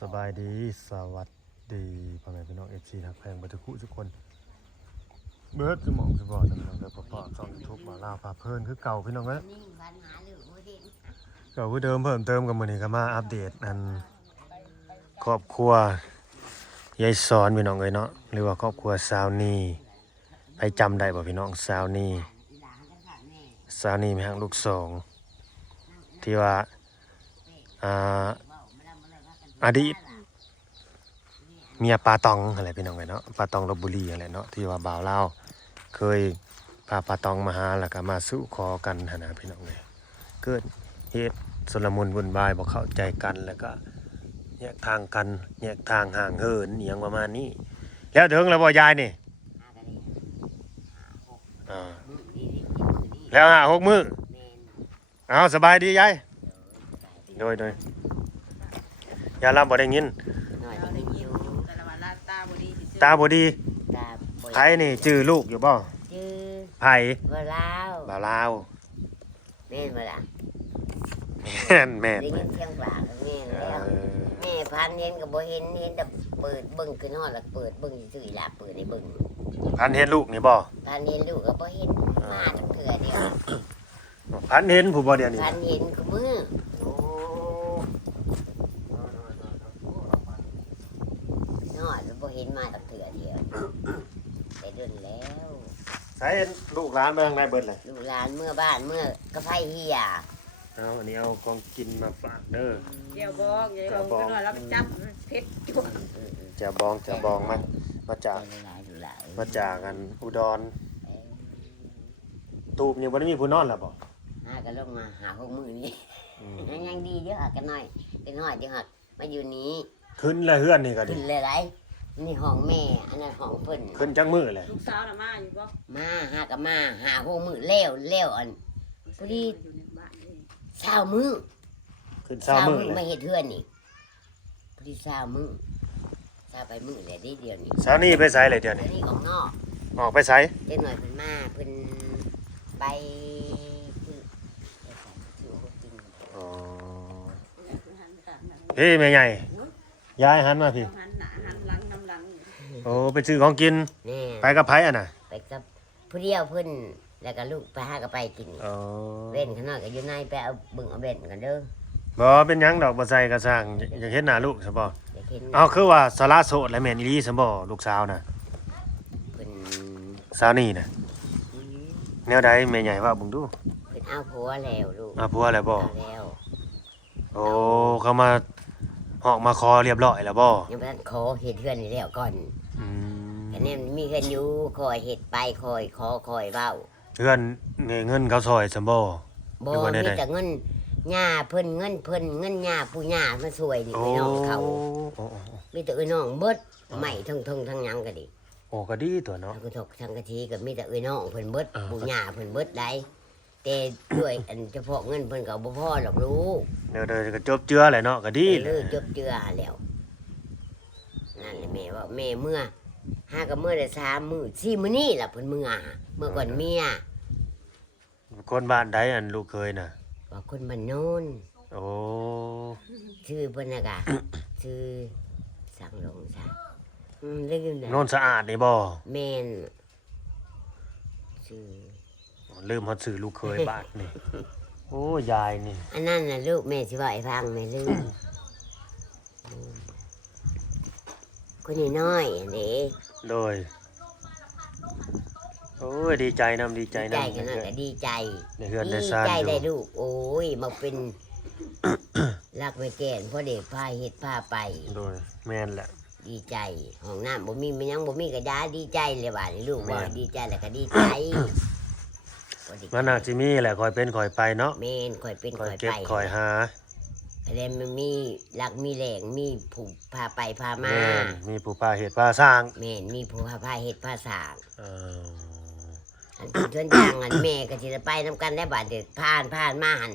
สบายดีสวัสดีพ่อแม่พี่น้อง FC ทักแพงบัตรคุทุกคนเบิร์ดสมองสปอร์ตนะพี่น้องครับพ่อช่องทุกมาลาวพาเพลินคือเก่าพี่น้องเอ้ยเก่าคือเดิมเพิ่มเติมกันมื้อนี้ก็มาอัปเดตอันครอบครัวยายสอนพี่น้องเอ้ยเนาะหรือว่าครอบครัวสาวนีไปจำได้บ่พี่น้องสาวนีแม่ฮักลูกสองที่ว่าอดีตเมียปลาตองอะไรพี่น้องไงเนาะปลาตองลพบุรีอะไรเนาะที่ว่าบ่าวเล่าเคยพาปลาตองมาหาแล้วก็มาสู่ขอกันหนะพี่น้องเลยเกิดเหตุสลมุนวุ่นวายบ่เข้าใจกันแล้วก็แยกทางกันแยกทางห่างเหินอย่างประมาณนี้แล้วถึงแล้วบ่ยายนี่แล้ว6 มื้อเอาสบายดียายโดยยาลำบ่ได้ยินตาบ่ดีไผนี่ชื่อลูกอยู่บ่ชื่อไผบ่าวลาวแม่นบ่ล่ะแม่นได้ยินเสียงปากแม่นแล้วแม่พันเห็นก็บ่เห็นแต่เปิดเบิ่งขึ้นฮอดแล้วเปิดเบิ่งซื่อๆล่ะเปิดให้เบิ่งพันเห็นลูกนี่บ่พันเห็นลูกก็บ่เห็นมาจักเทื่อเดียวพันเห็นผู้บ่เดี๋ยวนี้พันเห็นก็มือโอ้นอดแล้วบ่เห็นมาจักเทื่อเดียวได้เดินแล้ว ใช้ลูกหลานมาทางไหนเบิดเลยลูกหลานเมื่อบ้านเมื่อกระไผเหี่ยเอาอันนี้เอาของกินมาฝากเด้อเดี๋ยวบอกเดี๋ยวบอกแล้วไปจับเพชรจุ๊บจะบองมาจากกันอุดรตูบยังบ่ได้มีผู้นอนแล้วบ่ก็ลงมาหาพวกมื้อนี้ยังดีเด้อกันหน่อยเป็นฮอดอยู่ฮักมาอยู่นี้ขึ้นแล้วเฮือนนี่ก็ดิขึ้นเลยไรนี่ห้องแม่อันนั้นห้องเพิ่นขึ้นจังมื้อเลยลูกสาวน่ะมาอยู่บ่มาหากับมาหาพวกมื้อแล้วอันพอดีเช้ามื้อขึ้นเช้ามื้อมาเฮ็ดเฮือนนี่พอดีเช้ามื้อเช้าไปมื้อแล้วได้เดียวนี่เช้านี้ไปไสเลยเดี๋ยวนี้นี่ของนอกออกไปไสเด็กหน่อยเพิ่นมาเพิ่นไปอ๋อพี่แม่ใหญ่ยายหันมาพี่หันหน้าหันหลังน้ำหลังโอ้ไปซื้อของกินไปกับไผอ่ะน่ะไปกับผู้เดียวเพิ่นแล้วก็ลูกไปหาก็ไปกินอ๋อเว้นข้างนอกก็อยู่ในไปเอาบึงเอาเว้นกันเด้อบ่เป็นหยังดอกบ่ใส่กระสร้างอยากเห็นหน้าลูกซะบ่เอาคือว่าสาระโสดและแม่นอีหลีซะบ่ลูกสาวน่ะเพิ่นสาวนี่น่ะแนวใดแม่ใหญ่ว่าเบิ่งดูเพิ่นเอาผัวแล้วลูกเอาผัวแล้วบ่แล้วโอ้เขามาออกมาคอเรียบร้อยแล้วบ่ยังบ่ทันขอเฮ็ดเฮือนนี่แล้วก่อนอันนี้มีเฮือนอยู่คอยเฮ็ดไปคอยขอคอยเว้าเฮือนเงินเขาซอยซะบ่บ่มีแต่เงินย่าเพิ่นเงินย่าปู่ย่ามาช่วยนี่ไปน้องเขามีแต่น้องเบิดใหม่ทั้งทั้งหยังก็ดิโอ้ก็ดีตัวเนาะทั้งทกทั้งกะทิก็มีแต่น้องเพิ่นเบิดปู่ย่าเพิ่นเบิดได้แต่ด้วยอันเฉพาะเงินเพิ่นก็บ่พอหรอกลูกเด้อก็จบเจือแหละเนาะก็ดีเลยจบเจือแล้วนั่นแหละแม่ว่าแม่เมื่อหาก็เมื่อได้3 มื้อ4 มื้อนี้ล่ะเพิ่นเมื่อก่อนเมียคนบ้านใดอันลูกเคยน่ะว่าคนบ้านโน้นโอ้ชื่อเพิ่นน่ะกะชื่อสังหลงซะลืมแล้วโนนสะอาดนี่บ่แม่นชื่อลืมฮอดชื่อลูกเคยบ้านนี่โอ้ยายนี่อันนั้นน่ะลูกแม่สิว่าให้ฟังแม่ลืมคนน้อยอันนี้โดยโอ้ยดีใจนำดีใจกันนั่นก็ดีใจเฮือนได้สร้างดีใจได้ลูกโอ้ยมาเป็นรักไม่แก่นพ่อเด็กพาเฮ็ดพาไปโดยแม่นแหละดีใจห้องน้ำบ่มีมันยังบ่มีก็ด่าดีใจเลยว่าลูกว่าดีใจแล้วก็ดีใจมันน่าสิมีแหละคอยเป็นคอยไปเนาะแม่นคอยเป็นคอยไปเก็บคอยหาแล้วมันมีรักมีแรงมีผู้พาไปพามามีผู้พาเฮ็ดพาสร้างแม่นมีผู้พาเฮ็ดพาสร้างอันชวนจ้างอันแม่ก็สิไปนำกันได้บาดเด็ดผ่านมาหัน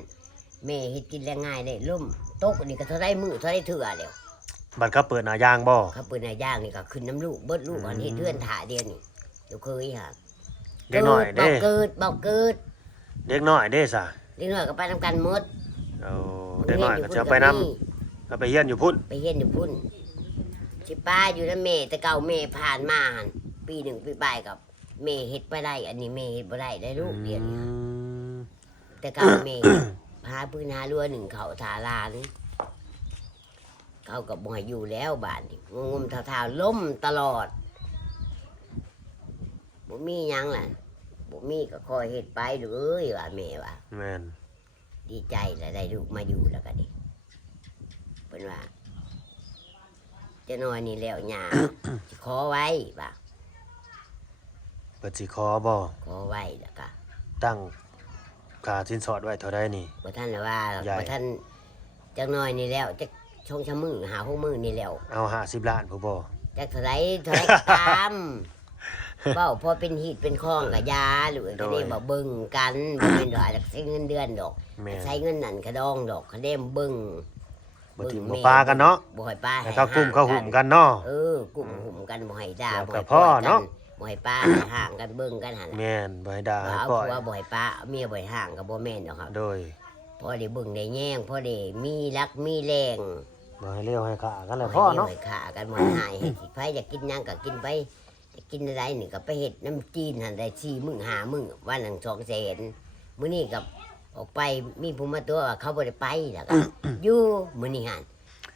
แม่เฮ็ดกินแล้วง่ายได้ล่มตกนี่ก็เท่าได้มือเท่าได้เถื่อแล้วบัดเขาเปิดหน้าย่างบ่เขาเปิดหน้าย่างนี่ก็ขึ้นน้ำลูกเบิดลูกอันเฮ็ดเทือนถ่าเดียวนี่เดี๋ยวเคยค่ะเด็กน้อยเด้เกิดเด็กน้อยเด้ซะเด็กน้อยก็ไปนำกันหมดเด็กน้อยก็จะไปน แล้วไปเฮียนอยู่พุ่น ไปเฮียนอยู่พุ่นสิป้าอยู่นำแม่แต่เก่าแม่ผ่านมาหั่นปีหนึ่งปีปลายกับแม่เฮ็ดบ่ได้อันนี้แม่เฮ็ดบ่ได้ลูกเดียวนี้แต่เก่าแม่หาพื้นหารั้วหนึ่งเขาทาลานเขาก็บ่ให้อยู่แล้วบ้านนี่งมๆเท่าๆล้มตลอดบ่มีหยังล่ะบ่มีก็คอยเฮ็ดไปเด้อเอ้ยว่าแม่ว่า แม่น ดีใจแล้วได้ลูกมาอยู่แล้วก็ดิเพิ่นว่าจะน้อยนี่แล้วหญ้า สิขอไว้บ่า เปิดสิขอบ่ ขอไว้แล้วก็ ตั้งค่าสินสอดไว้เท่าใดนี่ บ่ทันแล้วว่า ใหญ่ บ่ทันจักหน้อยนี่แล้วจักชงชะมือหา6มื้อนี่แล้ว เอา50ล้านผู้บ่ จักเท่าไรก็ตามเว้าพอเป็นหีดเป็นคองก็ยาหรือก็ได้บ่เบิ่งกันบ่แม่นว่าจักใช้เงินเดือนดอก แม่น ใช้เงินนั่นกระดองดอกเขาได้เบิ่ง บ่ถิ่มบ่ปลากันเนาะ บ่ให้ป้า แล้วก็กุ้มเข้าหุ่มกันเนาะ กุ้มหุ่มกันบ่ให้ด่า แล้ว บ่ ก็ ให้ พ่อ ปล่ยกั เนาะ บ่ให้ป้าให้ห่างกันเบิ่งกันหั่น แม่นบ่ให้ด่าให้ เอา ปล่อย ผัวบ่ให้ป้าเอาเมียบ่ให้ห่างก็บ่แม่นดอกครับ โดย พอได้เบิ่งได้แย่งพอได้มีรักมีแรง บ่ให้เลี้ยวให้ขากันแหละ บ่ พ่อ ให้ เนาะ ให้ขากันบ่ให้หายให้สิไผอยากกินหยังก็กินไปอยากกินอะไรนี่ก็ไปเฮ็ดน้ำจีนหั่นได้4มื้อ5มื้อวันหนึง200,000มื้อนี้ก็ออกไปมีผู้มาตัวว่าเขาบ่ได้ไปแล้วก็ อยู่มื้อนี้หั่น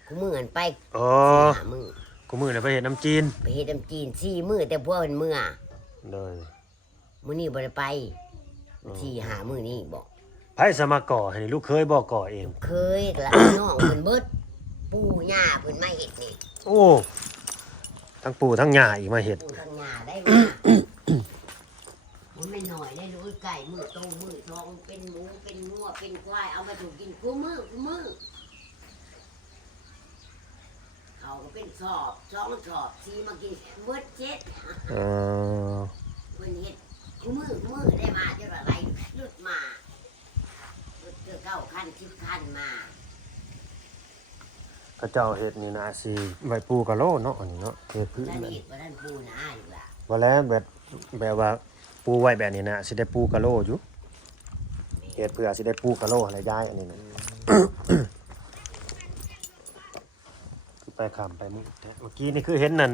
กูมื้อหั่นไป โอ้ 4-5มื้อ กูมื้อน่ะไปเฮ็ดน้ำจีน ไปเฮ็ดน้ำจีน4มื้อแต่พวกเพิ่นมื้อ โดย มื้อนี้บ่ได้ไป4-5มื้อนี้บอก ไผสมาก่อให้นี่ลูกเคยบ่ก่อเอง เคยละน้องเพิ่นเบิดปู่ย่าเพิ่นมาเฮ็ดนี่ โอ้ทั้งปู่ทั้งย่าอีกมาเฮ็ด ปู่ทางย่าได้มามันไม่น้อยได้รู้ไก่มือโตมือทองเป็นหมูเป็นงัวเป็นควายเอามาถูกกินคู่มือเขาก็เป็นสอบ2 สอบสีมากินเบิดเจ็ด เออ เพิ่นเฮ็ดคู่มือได้มาจนว่าไหลหลุดมาหลุดเจอ9 คัน10 คันมา เขาเจ้าเฮ็ดนี่นะสิไว้ปูกะโลเนาะอันนี้เนาะเฮ็ดพื้น ท่าน แบบ เห็ดว่าท่านปูนะอยู่ละ บ่แล้วแบบว่าปูไว้แบบนี้นะสิได้ปูกะโลอยู่เฮ็ดเพื่อสิได้ปูกะโลอะไรได้อันนี้นะคือไปข้ามไปมื้อแท้เมื่อกี้นี่คือเห็นนั่น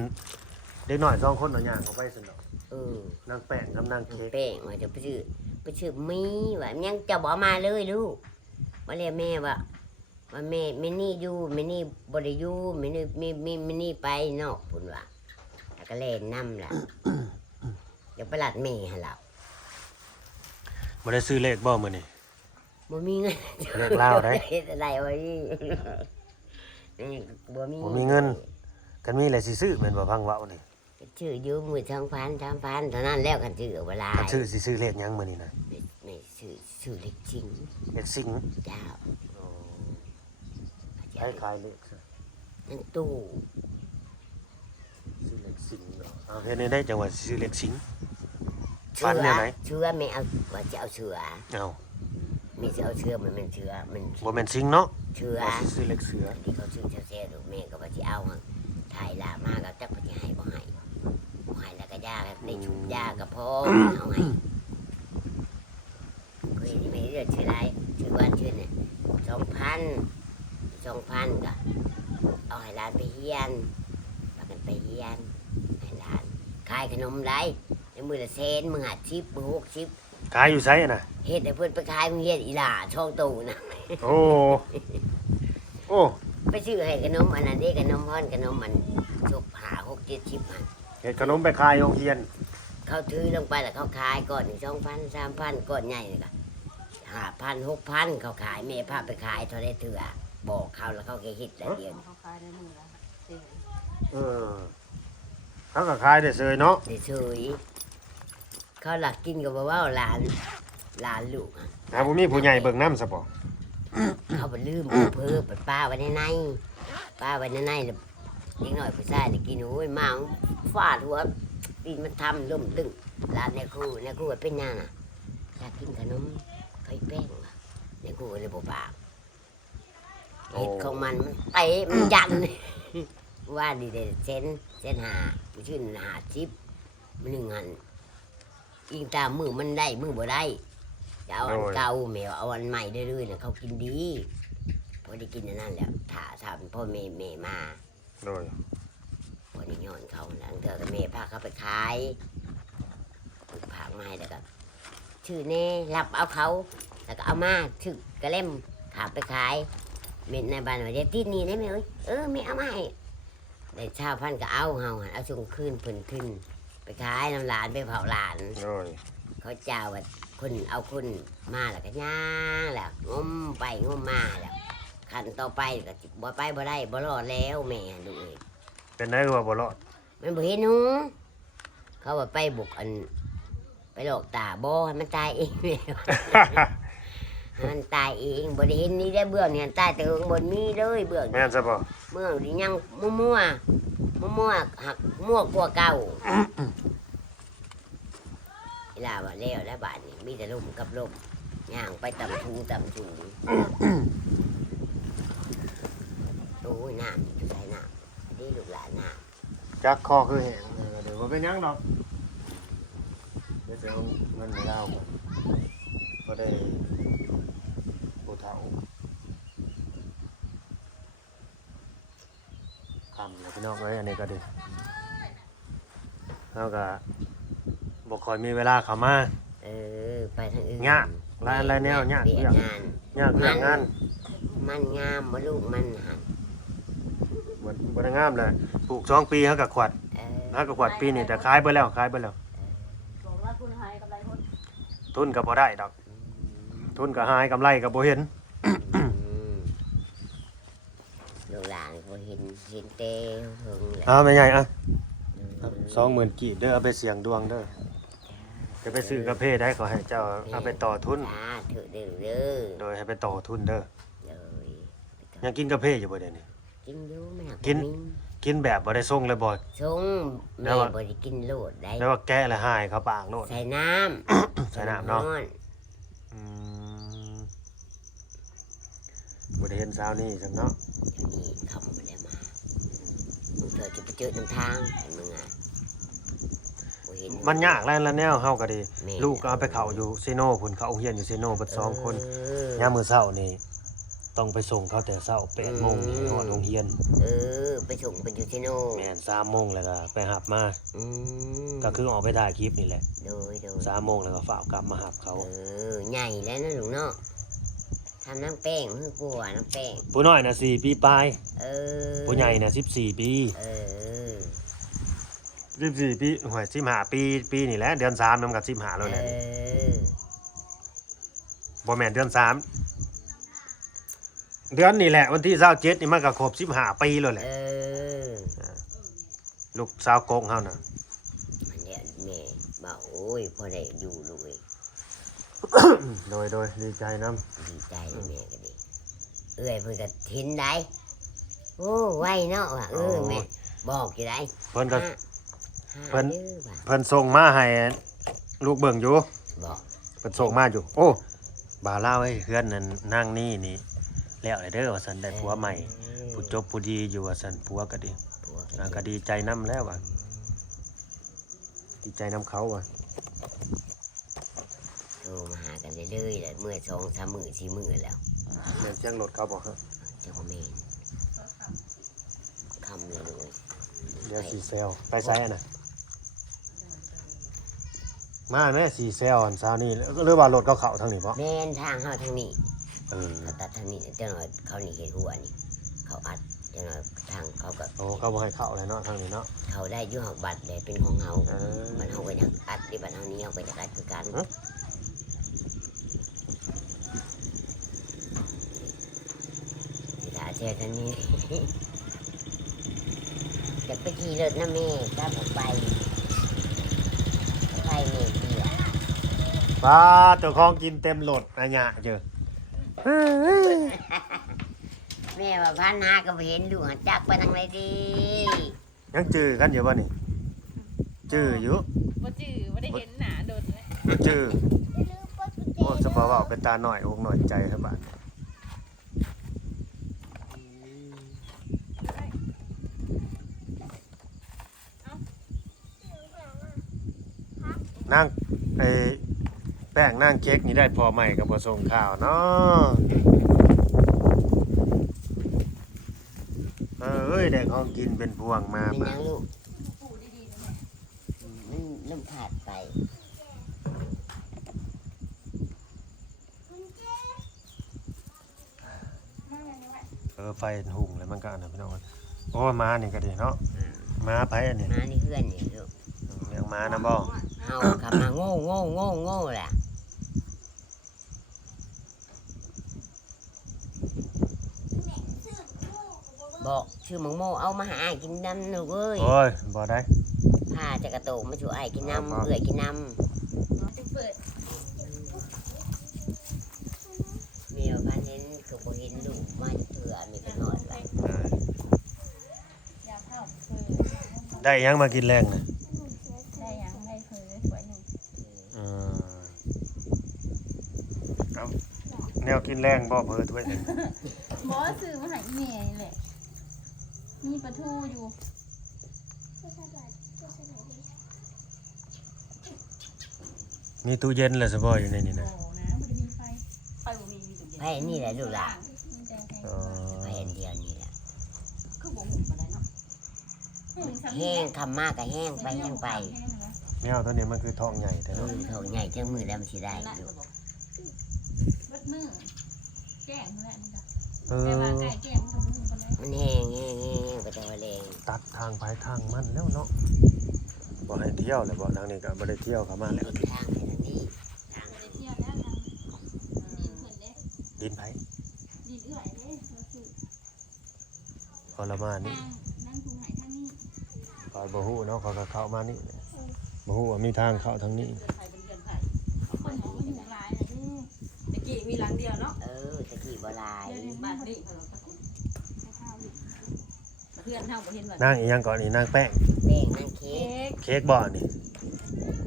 เด็กน้อย2คนเอาย่างออกไปซั่นดอก เออน างแป้งกับนางเค้ก แป้งว่าจะไปชื่อมีว่ายังจะบอกมาเลยลูกมาเรียกแม่ว่าแม่นี่อยู่แม่นี่บ่ได้อยู่แม่นี่ไปนอกพุ่นว่าแล้วก็เล่นน้ำล่ะเดี๋ยวประหลัดแม่ให้เรา บ่ได้ซื้อเลขบ่มื้อนี้ บ่มีเงิน เลขลาวได้ เฮ็ดอะไรไว้นี่บ่มี บ่มีเงิน กันมีแหละสิซื้อแม่นบ่ฟังเว้านี่ ชื่ออยู่มือ2,000 3,000เท่านั้นแล้วกันชื่อเอาเวลา กันซื้อสิซื้อเลขหยังมื้อนี้นะ ไม่ชื่อเล็กจริง เลขสิง เจ้า ใช้ขายเลขซะ นั่นตู้ ซื้อเลขสิงเนาะเอาเฮ็ดได้จังหวัดซื้อเลขสิง ฝันแนวไหน เชื่อไม่เอาว่าจะเอาเชื่อ เอ้า ไม่จะเอาเชื่อมันเชื่อมัน บ่แม่นสิงเนาะ เชื่อ ว่าสิซื้อเลขเสือ ที่เขาชื่อเซ่ๆลูกแม่ก็ว่าจะเอาหั่นถ่ายลามาก็จักว่าจะให้บ่ให้แล้วก็ยาก็ได้ชุบยาก็พอเอาให้เคยไม่เลือกชื่ออะไรชื่อว่าชื่อเนี่ย2,000ก็เอาให้ร้านไปเฮียนพากันไปเฮียนให้ร้านขายขนมได้ในมือละ100,000มือ50มือ60 ขายอยู่ไสอะน่ะ เฮ็ดให้เพิ่นไปขายโรงเรียนอีหล่าช่องตู่นะ โอ้โอ้ ไปซื้อให้ขนมอันนั้นเด้ขนมพอนขนมมันสุก5 6 70มัน เฮ็ดขนมไปขายโรงเรียน เขาถือลงไปแล้วเขาขายก่อน2,000 3,000ก่อนใหญ่นี่ก็5,000 6,000เขาขายแม่พาไปขายเท่าได้เถื่อบอกเขาแล้วเขาก็เฮ็ดได้เดียว เขาขายได้มือละสี่ เออเขาก็ขายได้เสยเนาะ ได้เฉยเขาหลักกินก็บ่เว้าหลานลูกอะ หาบ่มีผู้ใหญ่เบิ่งนำซะบ่ เขาบ่ลืมเพิ่ไปป้าไว้ในป้าไว้ในแล้วเด็กน้อยผู้ชายนี่กินโอ้ยหมาฟาดหัวปีนมันทำล้มตึงหลานในครูว่าเป็นหยังน่ะอยากกินขนมไข่แป้งว่ะในครูเลยบ่ปากเห็ดของมันเตะมันยัน ว่าดีเด้เส้นหาผู้ชื่อหาชิปมันหนึ่งหันอิงตามมือมันได้มือบ่ได้จะเอาอันเก่าแมวเอาอันใหม่ได้เลยนะเขากินดีพ บ่ได้กินอันนั้นแหล้วถ้าพ่อแม่มา โดย พอได้ย้อนเขาหลังเธอกับแม่พาเขาไปขายถูกผักมาให้แล้วก็ชื่อแน่รับเอาเขาแล้วก็เอามาชื่อกระเล่มขาไปขายเม็ดในบ้านว่าเดี๋ยวที่นี่ได้ไหมไม่เอามาให้ได้ชาวพันก็เอาเฮาเอาส่งขึ้นเพิ่นขึ้นไปขายน้ำหลานไปเผาหลาน โดย เขาเจ้าว่าคุณเอาคุณมาแล้วก็ย่างแล้วงมไปงมมาแล้วขันต่อไปก็บ่ไปบ่ได้บ่รอดแล้วแม่ดูเอ้ย เป็นได้ว่าบ่รอด มันบ่เห็นหนูเขาว่าไปบุกอันไปหลอกตาบ่ให้มันตายเองแม่ให้มันตายเองบ่ได้เห็นนี่ได้เบื้องนี่ตายแต่ข้างบนมีเลยเบื้อง แม่นซะบ่ เบื้องนี่ยังมั่วหักมั่วกว่าเก่าเวลาว่าแล้วแล้วบาดนี้มีแต่ลมกับลมย่างไปต่ำชูโอ้ยน้ำอยู่ใส่น้ำนี่ลูกหลานน้ำ จักคอคือแห้งเดี๋ยวบ่เป็นหยังดอกเดี๋ยวจะเอาเงินไปเล่าบ่ได้ผู้เฒ่าคำแล้วพี่น้องเอ้ยอันนี้ก็ดีเฮาก็บ่ค่อยมีเวลาเข้ามา ไปทางอื่น ยากร้านอะไรแนวยาก เวียดงาน ยากเรื่องงาน มันงามมาลูกมันหัน บ่ได้งามเลยปลูก2 ปีเฮาก็ขวัดเฮาก็ขวัดปีนี้แต่ขายเบิดแล้ว บอกว่าคุณหายกับไรคน ทุนก็บ่ได้ดอก ทุนก็หายกำไรก็บ่เห็น ลูกหลานก็เห็นเต้เฮิงแหละ เอาแม่ใหญ่อ่ะ20,000กีบเด้อเอาไปเสี่ยงดวงเด้อจะไปซื้อกาแฟได้ขอให้เจ้าเอาไปต่อทุน ถือเด้อ โดยให้ไปต่อทุนเด้อ เลย ยังกินกาแฟอยู่บ่เดี๋ยวนี้ กินอยู่ไม่หัก กินแบบบ่ได้ส่งเลยบ่ ชงแม่บ่ได้กินโลดได้ แล้วว่าแกะแล้วหายเขาปากโลด ใส่น้ำ ใส่น้ำเนาะ อืมบ่ได้เห็นสาวนี่ซั่นเนาะ เดี๋ยวนี้คำมันได้มามึงเธอจะไปเจอน้ำทางเห็นมึงอ่ะบ่เห็น มันยากแล้วแนวเฮาก็ดี แม่ ลูกก็เอาไปเข้าอยู่เซโนพุ่นเขาโรงเรียนอยู่เซโนเบิด2 คน เออย ามมื้อเช้านี่ต้องไปส่งเขาแต่เช้า8 โมงนี่ฮอดโรงเรียน ไปส่งเป็นอยู่ที่โน่ แม่น3 โมงแล้วก็ไปหับมา อืม ก็คือออกไปถ่ายคลิปนี่แหละ โดย 3 โมงแล้วก็ฝากกลับมาหับเขา ใหญ่แล้วนะลุงเนาะทำน้ำแป้งเพื่อกลัวน้ำแป้ง ผู้น้อยน่ะ4 ปีปลาย ผู้ใหญ่น่ะ14 ปี 14 ปีหวย15 ปีนี่แหละเดือน3นำกับ15แล้วแหละบ่แม่นเดือน3เดือนนี่แหละวันที่27นี่มันก็ครบ15 ปีแล้วแหละลูกสาวโกงเฮาน่ะ มันเนี่ยแม่บอกโอ้ยพอได้อยู่เลย โดยดีใจนํ ดีใจแม่ก็ดีเอ้ยเพิ่นก็ทิ้นได้โอ้ไวเนาะว่ะแม่บอกจะได้ เพิ่นก็ เพิ่ เพิ่ น น เพิ่นส่งมาให้ลูกเบิ่งอยู่ บอก เพิ่นส่งมาอยู่ โอ้บ่าวลาวเอ้ยเฮือนนั่นนางนี่แล้วเด้อว่าซั่นได้ผัวใหม่ผู้จบผู้ดีอยู่ว่าซั่นผัวก็ดีก็ดีใจนํแล้วว่าดีใจนํเขาว่ะ โทรมาหากันเรื่อยๆเลยเมื่อ2-3 มื้อ4 มื้อแล้ว แม่นเสียงรถเขาบ่ฮะ เจ้าพ่อแม่คำเลย เดี๋ยวสีเซลไปไสอ่ะน่ะมาแม่สีเซลอันเช้านี้หรือว่ารถเขาเข้าทางนี้บ่ แม่นทางเฮาทางนี้ Ừ. เขาตัดทางนี้เจ้าหน่อยเขานี่เห็นหัวนี่เขาอัดเจ้าหน่อยทางเขาก็ โอ้เขาบ่ให้เข้าเลยเนาะทางนี้เนาะ เขาได้อยุ่หักบัตรเลยเป็นของเฮา เออ มันเฮาก็อยากอัดที่บัตรเฮานี้เฮาก็อยากอัดคือกัน ฮะ ที่ถ้าเชื่อกันนี้ จะไปขี่รถนะแม่ถ้าผมไปแม่เดียว ปลาตัวของกินเต็มรถอะหยะเจอ แม่ว่าพันหาก็บ่เห็นดูหันจักไปทางไหนดี ยังจื้อกันอยู่บ่นี่จื้ออยู่ บ่จื้อบ่ได้เห็นหนาโดนเลย จื้อโอ้สบายว่าเป็นตาหน่อยอกหน่อยใจครับบาดนั่งไอ้แป้งนั่งเค้กนี่ได้พอใหม่กับบ่ส่งข่าวเนาะ อ้ยได้ของกินเป็นพวงมา เป็น มา ยังลูกมันลมขาดไป ไฟหุงแล้วมันก็อันนั้นพี่น้องโอ้ม้านี่ก็ดีเนาะม้าไผอันนี้ มานี่เพื่อนนี่ลูก เลี้ยงม้านะบ่ เฮาขับมาโง่แหละบอกชื่อมังโมเอามาหาอ้ายกินน้ำลูกเอ้ย โอ้ยบ่ได้ พาจะกระโตกมาช่วยอ้ายกินน้ำเอื่อยกินน้ำเมียพันเห็นเขาก็เห็นลูกมาเถื่อมีกันหน่อยไว้ ได้ยังมากินแรงนะ ได้ยังได้เคยสวยหนึ่ง อืมเอาแนวกินแรงบ่เพิ่นถ้วยหนึง บอสซื้อมาให้แม่นี่แหละมีปลาทูอยู่ มีตู้เย็นแล้วซะบ่อยู่ในนี่นะ โอ้นะมันมีไฟบ่มีมี ไผ่นี่แหละลูกหล่ะ มีแต่ไฟ อ๋อ ไผ่อันเดียวนี่แหละ คือบ่หมุนบ่ได้เนาะ แห้งคำมากก็แห้งไปแห้งไป แนวตัวนี้มันคือท้องใหญ่แต่ มื เนาะ อเขาใหญ่จังมือแล้วมันสิได้ลูก เบิดมือแจ้งเพิ่นแหละนี่จ้ะ เอ แต่ อ ว่าไก่แจ้งมันก็บ่ฮู้ปานใด มันแห้งก็จะมาแรง ตัดทางไปทางมันแล้วเนาะบ่ให้เที่ยวเลยบ่ทางนี้ก็บ่ได้เที่ยวเข้ามาแล้ว ทางไปทางนี้ทาง บ่ได้เที่ยวแล้วทางดินเพิ่นเด้ ดินไผ ดินเอื้อยเด้เราซื้อ พอละมานี่ ทางนั่นภูไหทางนี้ ก็บ่ฮู้เนาะเขาก็เข้ามานี่บ่ฮู้ว่ามีทางเข้าทางนี้ คนหมอมันอยู่หลายน่ะเด้ ตะกี้มีหลังเดียวเนาะ ตะกี้บ่ลาย เดี๋ยวนี้ บ้า บ้าน น นี้ นี้ให้ข้าวอยู่ เพื่อนเฮาบ่เห็นว่า นางอีหยังก่อนนี่นางแป้ง แป้งนั่งเค้ก เค้กบ่นี่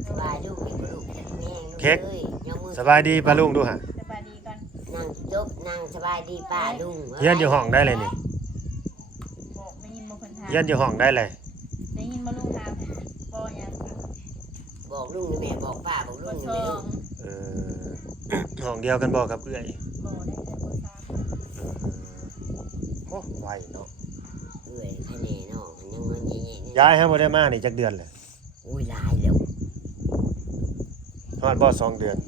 สบายลูกนี่ลูกแห้งลูก เค้ก อ้ยยกมือ สบายดีป้าลุงดูหะ สบายดีกัน นั่งจบนั่งสบายดีป้าลุง เฮียนอยู่ห้องได้เลยนี่ บอกได้ยินบ่เพิ่นถาม เฮียนอยู่ห้องได้เลย ได้ยินบ่ลูกถามบ่หยังค่ะ บอกลุงนี่แม่บอกป้าบอกลุ บ่ ง ช นี่ อ แม่ ง เออ ห้องเดียวกันบ่กับเอื้อย บ่ได้แต่บ่ถาม เออโอ้ไวเนาะ เอ้ยแค่นี้เนาะมันยังเงินเงี้ย ย้ายให้บ่ได้มานี่จักเดือนเลย อุ้ยหลายแล้ว ฮอดบ่2 เดือน 3-4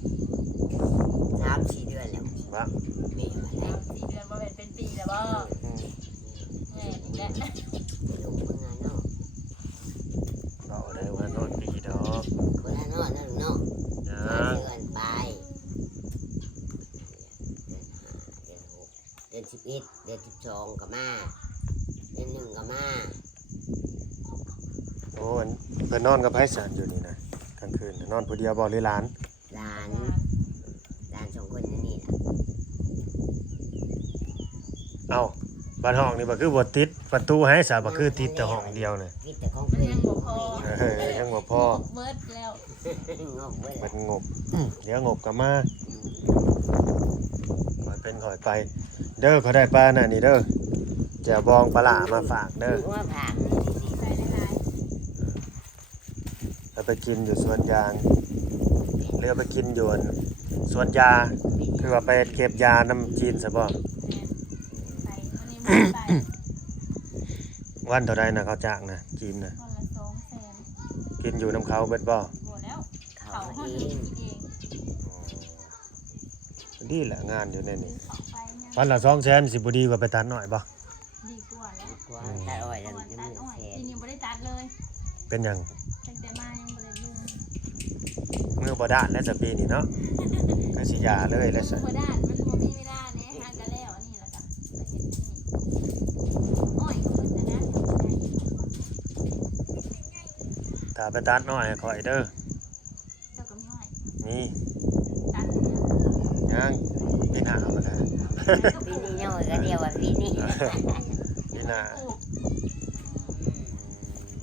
เดือนแล้ว ว่า แม่มาแล้ว 4 เดือนบ่แม่นเป็นปีแล้วบ่ อืม แม่อีกแล้ว ลูกมึงอ่ะเนาะ เราได้ว่านอนปีดอก คนละเนาะนั่นเนาะ นะ เดือนไปเดือน5 เดือน6 เดือน11 เดือน12ก็มาเดือน1ก็มา โอ้อันเพิ่นนอนกับไผสานอยู่นี่นะกลางคืนน่ะนอนผู้เดียวบ่หรือหลาน หลาน2 คนนั่นนี่ล่ะ เอ้าบ้านห้องนี่บ่คือบ่ติดประตูให้ซะบ่คือติดแต่ห้องเดียวน่ะ มีแต่ของ มัน เพิ่น ยังบ่พอ ยังบ่พอ เบิดแล้ว งอกเบิด เป็ ละ นงบเดี๋ยวงบก็มาขอยเป็นขอยไป เด้อเขาได้ปลาน่ะนี่เด้อแจ่วบองปลาหลามาฝากเด้อ ว่าผัก ใส่หลาย เอาไปกินอยู่สวนยางหรือเอาไปกินอยู่สวนยาคือว่าไปเก็บยาน้ำจีนซะบ่ ๆแม่นใส่อันนี้บ่ใส่ วันเท่าใดน่ะเขาจ้างน่ะจีนน่ะ คนละ200,000 กินอยู่น้ำเขาเบิดบ่ บ่แล้ว เขา เขาเฮา เอ เฮ็ด ง กินเอง ดีแหละงานอยู่ในนี่ เขาไปเนี่ย วันละ200,000สิบ่ดีกว่าไปตัดน้อยบ่ ดีกว่าแล้ว กว่าตัดอ้อยแล้ว ตั มันจะ ด มือ อ้อย แสน ทีนี้บ่ได้ตัดเลย เป็นหยัง ตั้งแต่มายังบ่ได้ลุง มือบ่ด้านแล้วจะปีนี้เนาะก็สิยาเลยแล้วซะ บ่ได้มันบ่มีเวลาแหน่หากันแล้วอันนี้ล่ะจ้ะไปเฮ็ดอันนี้อ้อยก็เพิ่นจะนะ ถ้าไปตัดน้อยให้ข่อยเด้อ เจ้าก็มีอ้อย นี่ ตัดเนี่ย ยังปีหน้าพุ่นแหละ ปีนี้น้อยก็เดียวว่าปีนี้ ปีหน้า ปลูก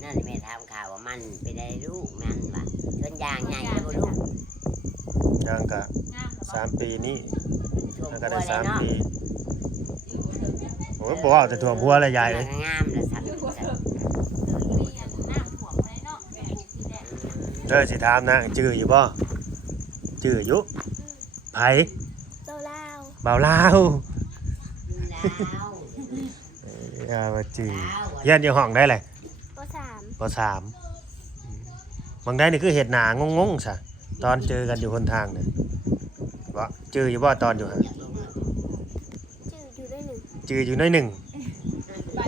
นั่นแม่ทำข่าวว่ามันเป็นอะไรลูกมันว่ะชนยางใหญ่แล้วบ่ลูก ยังก็ งามแล้ว 3 ปีนี้ ช่วง แล้ว บั ก็ ว ได้ เลยเนาะ 3 ปีโอ้ยบ่ว่าแต่ถั่วบัวละยายเอ้ย งามเลยสัตว์ มีอันน้ำท่วมไว้เนาะปลูกทีแรก เด้อสิถามนะจื้ออยู่บ่จื้ออยู่ไผ โตลาว บ่าวลาว ดูแล้ว เอ ว่าจื้อเฮียนอยู่ห้องได้เลย ปสาม ปสามบางได้นี่คือเห็ดหนางงๆซะตอนเจอกันอยู่คนทางเนี่ยว่าจื้ออยู่บ่ตอนอยู่ฮะ จืออยู่ได้หนึ่ง จื้ออยู่น้อยหนึ่ง ไ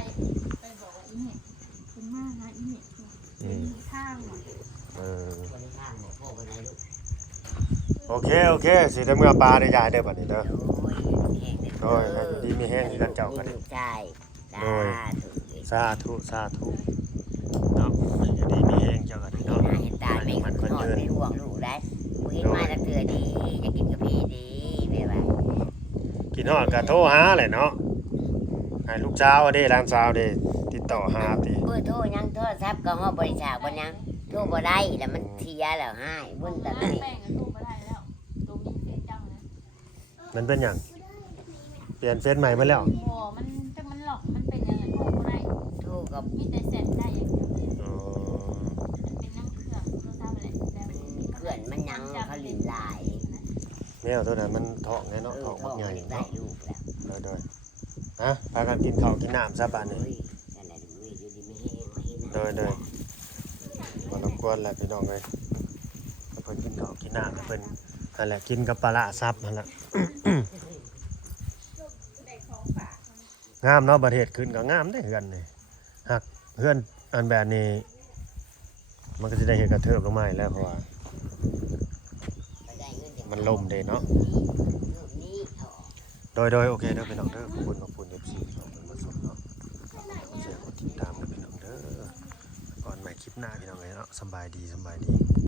ปบอกว่าอีเนี่ยคุณมากนะอีเนี่ยมีข้างว่ะ เออ คนที่ข้างบอกพ่อคนไหนลูก โอเคสิได้เมื่อปลาได้ยายเด้อบัดนี้เด้อ โอ้ยแห้ง โอ้ยดีมีแห้งที่กันเจ้ากัน มีลูกชาย โอ้ย สาธุ สาธุเนาะอยู่ดีมีแห้งเจ้ากัน เห็น เนาะ หน้าเห็นตาไม่คนนอนไม่ห่วงลูกได้ผู้เห็นมาตั้งเถื่อดีจะกินกับพี่ดีแบบว่า กินฮอดก็โทรหาแหละเนาะให้ลูกสาวเด้หลานสาวเด้ติดต่อหาติ เบอร์โทรยังโทรศัพท์ก็ฮอบบริจาคบ่ยังโทรบ่ได้แล้วมันเสียแล้วให้บุญแต่ แป้ นี่ งกับตู้มาได้แล้วตัวมีเฟซจังนะ มันเป็นหยังเปลี่ยนเฟซใหม่มาแล้ว โอ้มันจังมันหลอกมันเป็นยังไงโทรบ่ได้ โทรกับ มีแต่เสร็จได้อย่างเดียว อ๋อ เป็นน้ำเครื่องโทรศัพท์อะไรแต่ เขื่อนมันยังเขาลินลาย แมวตัวนั้นมันท้องไงเนาะท้องบักใหญ่ ได้ เนาะ ลูกแล้ว โดยฮะพากันกินข้าวกินน้ำซะบาดนี้ โอ้ยนั่นแหละดูอยู่ดีไม่แห้งมาเห็น โดยบ่รบกวนแหละพี่น้องเอ้ยเพิ่นกินข้าวกินน้ำเพิ่นนั่นแหละกินกับปลาร้าซับนั่นแหละ งามเนาะประเทศขึ้นก็งามได้เฮือนนี่หักเฮือนอันแบบนี้ มันก็จะได้เห็นกระเทิบลงมาอีกแล้วเพราะว่า มันล่มเด้เนาะ นี่เอา โดยโอเคเด้อพี่น้องเด้อขอบคุณ FC ที่เอาเพิ่นมาส่งเนาะขอบคุณกดติดตามกันพี่น้องเด้อก่อนใหม่คลิปหน้าพี่น้องเอ้ยเนาะสำบายดี